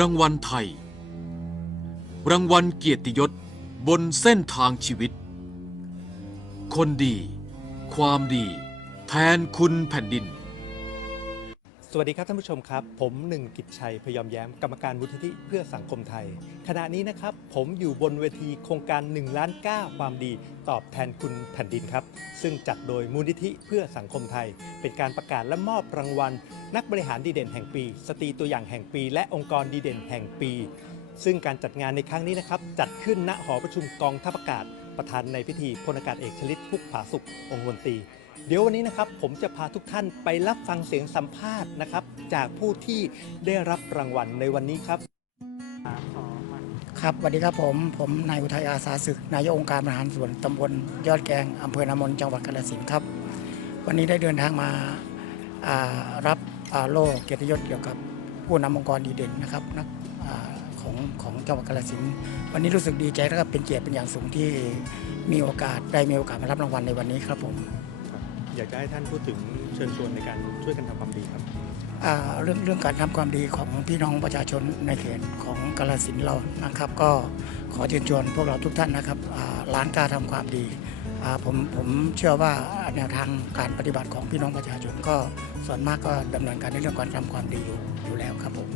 รางวัลไทย รางวัลเกียรติยศบนเส้นทางชีวิต คนดี ความดี แทนคุณแผ่นดิน วัสดีครับท่านผู้ชมครับ ผมหนึ่งกิจชัยพยอมแย้มกรรมการมูลนิธิเพื่อสังคมไทย ขณะนี้นะครับ ผมอยู่บนเวทีโครงการ1ล้าน9ความดีตอบแทนคุณแผ่นดินครับ ซึ่งจัดโดยมูลนิธิเพื่อสังคมไทย เป็นการประกาศและมอบรางวัล นักบริหารดีเด่นแห่งปี สตรีตัวอย่างแห่งปี และองค์กรดีเด่นแห่งปี ซึ่งการจัดงานในครั้งนี้นะครับจัดขึ้นณหอประชุมกองทัพอากาศประธานในพิธีพลอากาศเอกชลิตพุกผาสุของค์มนตรี เดี๋ยววันนี้นะครับผมจะพาทุกท่านไปรับฟังเสียงสัมภาษณ์นะครับ จากผู้ที่ได้รับรางวัลในวันนี้ครับ ครับสวัสดีครับผมผมนายอุทัยอาสาศึกนายกองค์การบริหารส่วนตำบลยอดแกงอำเภอนามนจังหวัดกาฬสินธุ์ครับ วันนี้ได้เดินทางมาอ่ารับอ่าโล่เกียรติยศเกี่ยวกับผู้นำองค์กรดีเด่นนะครับนักอาของของจังหวัดกาฬสินธุ์วันนี้รู้สึกดีใจและก็เป็นเกียรติเป็นอย่างสูงที่มีโอกาสได้มีโอกาสมารับรางวัลในวันนี้ครับผม อยากจะให้ท่านพูดถึงเชิญชวนในการช่วยกันทำความดีครับเรื่องเรื่องการทำความดีของพี่น้องประชาชนในเขตของกาฬสินเรานะครับ ก็ขอเชิญชวนพวกเราทุกท่านนะครับอ่าร้านกล้าทำความดีผมผมเชื่อว่าแนวทางการปฏิบัติของพี่น้องประชาชนก็ส่วนมากก็ดำเนินการในเรื่องการทำความดีอยู่อยู่แล้วครับผม